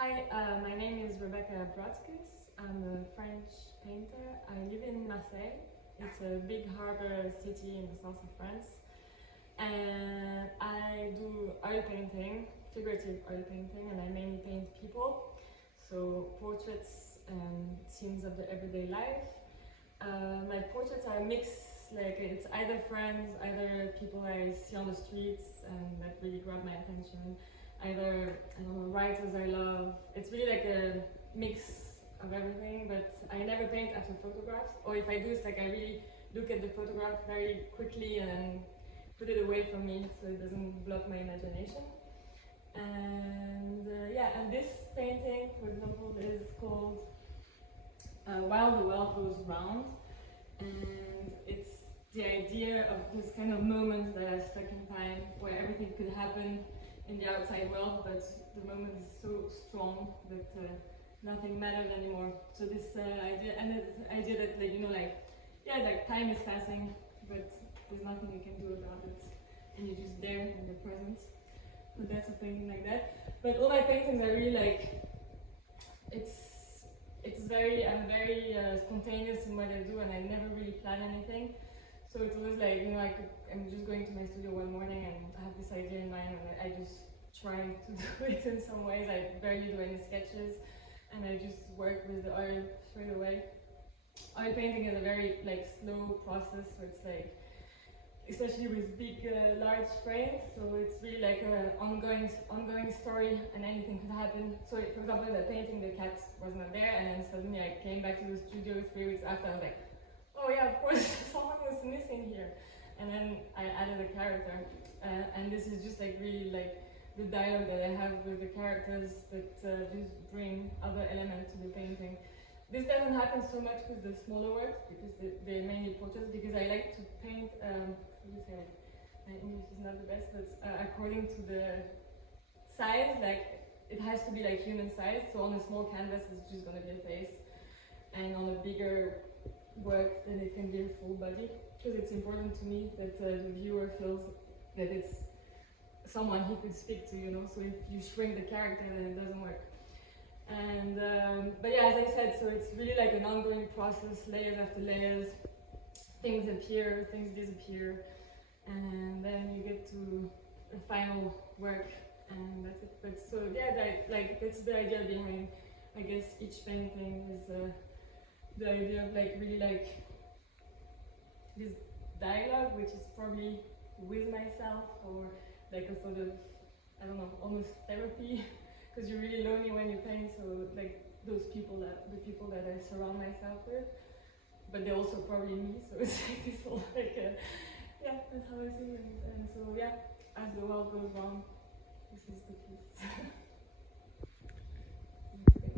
Hi, my name is Brodskis. I'm a French painter. I live in Marseille. It's a big harbor city in the south of France. And I do oil painting, figurative oil painting, and I mainly paint people. So portraits and scenes of the everyday life. My portraits are a mix, like it's either friends, either people I see on the streets and that really grab my attention, either, I don't know, writers I love. It's really like a mix of everything, but I never paint after photographs, or if I do, it's like I really look at the photograph very quickly and then put it away from me so it doesn't block my imagination. And yeah, and this painting, for example, is called While the World Goes Round, and it's the idea of this kind of moment that are stuck in time where everything could happen in the outside world, but the moment is so strong that nothing matters anymore. So this idea, and this idea that, like, you know, like, yeah, like time is passing, but there's nothing you can do about it, and you're just there in the present. So that's a painting like that. But all my paintings are really like, I'm very spontaneous in what I do, and I never really plan anything. So it's always like, you know, I'm just going to my studio one morning and I have this idea in mind, and I just try to do it in some ways. I barely do any sketches, and I just work with the oil straight away. Oil painting is a very like slow process, so it's like, especially with big, large frames, so it's really like an ongoing story, and anything could happen. So, for example, in the painting, the cat was not there, and then suddenly I came back to the studio 3 weeks after. I was like, oh yeah, of course, someone was missing here, and then I added a character, and this is just like really like the dialogue that I have with the characters that just bring other elements to the painting. This doesn't happen so much with the smaller works because they're mainly portraits, because I like to paint, my English is not the best, but according to the size, like it has to be like human size. So on a small canvas, it's just gonna be a face, and on a bigger work, then it can be a full body, because it's important to me that the viewer feels that it's someone he could speak to, you know. So if you shrink the character, then it doesn't work. And but yeah, as I said, so it's really like an ongoing process, layers after layers. Things appear, things disappear, and then you get to a final work, and that's it. But so yeah, that's the idea behind, I guess, each painting is the idea of like really like this dialogue, which is probably with myself, or like a sort of, I don't know, almost therapy. Because you're really lonely when you paint, so like the people that I surround myself with, but they're also probably me, so it's like this whole like, yeah, that's how I see it. And so yeah, as the world goes round, this is the piece.